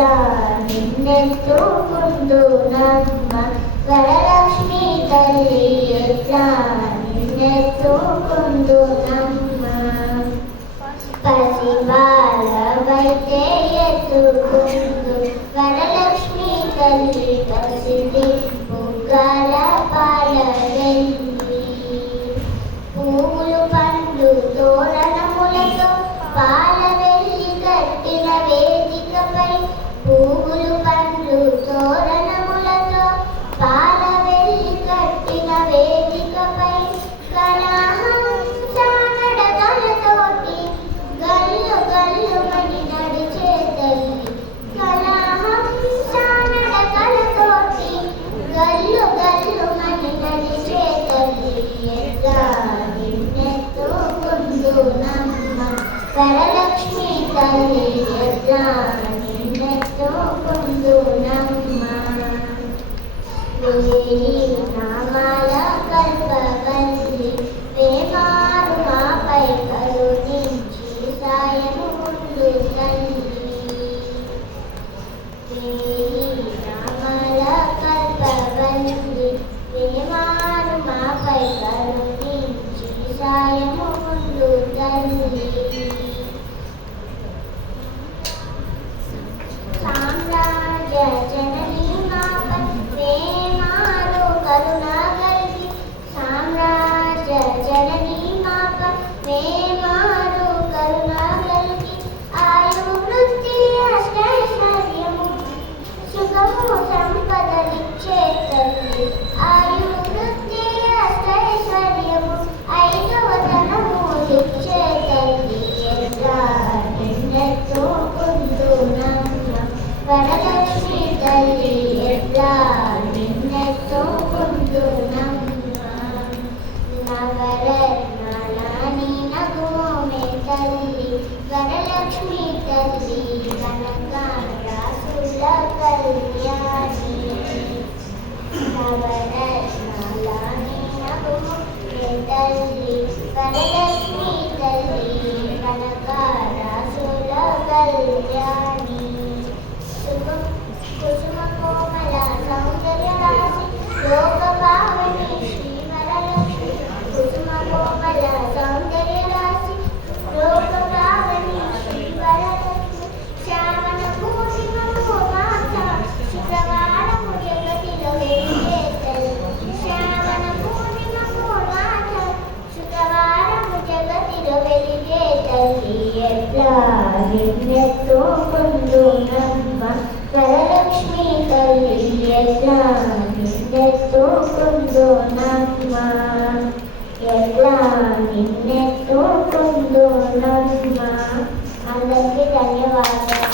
ఎట్లా నిన్నెత్తుకుందు నమ్మ వరలక్ష్మి తల్లి ఎట్లా నిన్నెత్తుకుందు నమ్మ పసిబాలవైతే ఎత్తుకుందు వరలక్ష్మి తల్లి పసిడి బుగ్గల పాల వెళ్ళి పువ్వులు పండ్లు తోరణములతో పాల వెళ్ళి కట్టిన వేదికపై పువ్వులు పండ్లు తోరణములతో పాల వెళ్ళి కట్టిన వేదికపై కళాహంసనడకలతోటి గల్లు గల్లుమని నడిచే తల్లి కళాహంసనడకలతోటి గల్లు గల్లుమని నడిచే తల్లి ఎట్లా నిన్నెత్తుకుందు నమ్మ వరలక్ష్మి తల్లి ఎట్లా నిన్నెత్తుకుందు నమ్మ వేయి నామాల కల్పవల్లి వేమారు మాపై కరుణించి సాయము ముందు తల్లి వేయి నామాల కల్పవల్లి వేమారు మాపై కరుణించి సాయము ముందు తల్లి సామ్రాజ్య జననీ మాపై ప్రేమారు కరుణగల్గి సామ్రాజ్య జననీ మాపై ప్రేమారు కరుణగల్గి ఆయు వృత్తి అష్టైశ్వర్యము సుఖము సంపదలిచ్చే తల్లి ఆయు వృత్తి అష్టైశ్వర్యము ఐదవ ధనము ఇచ్చే తల్లి ఎట్లా నిన్నెత్తుకుందు నమ్మ వరలక్ష్మి తల్లి ఎట్లా నిన్నెత్తుకుందు నమ్మ నవరత్నాలని నగుమోమె తల్లి వరలక్ష్మి తల్లి కనకారాసుల కళ్యాణి నవరత్నాలని నగుమోమె తల్లి వరలక్ష్మి తల్లి కనకారాసుల కళ్యాణి కుసుమ కోమల సౌందర్య రాశి లోక పావని శ్రీ వరలక్ష్మి కుసుమ కోమల సౌందర్య రాశి లోక పావని శ్రీ వరలక్ష్మి శ్రావణ పూర్ణిమకు మాత శుక్రవారము జగతిలో వెలిగే తల్లి శ్రావణ పూర్ణిమకు మాత శుక్రవారము జగతిలో వెలిగే తల్లి ఎట్లా నిన్నెత్తుకుందు నమ్మ వరలక్ష్మి తల్లి ఎట్లా నిన్నెత్తుకుందు నమ్మ ఎట్లా నిన్నెత్తుకుందు నమ్మ అందరికీ ధన్యవాదాలు.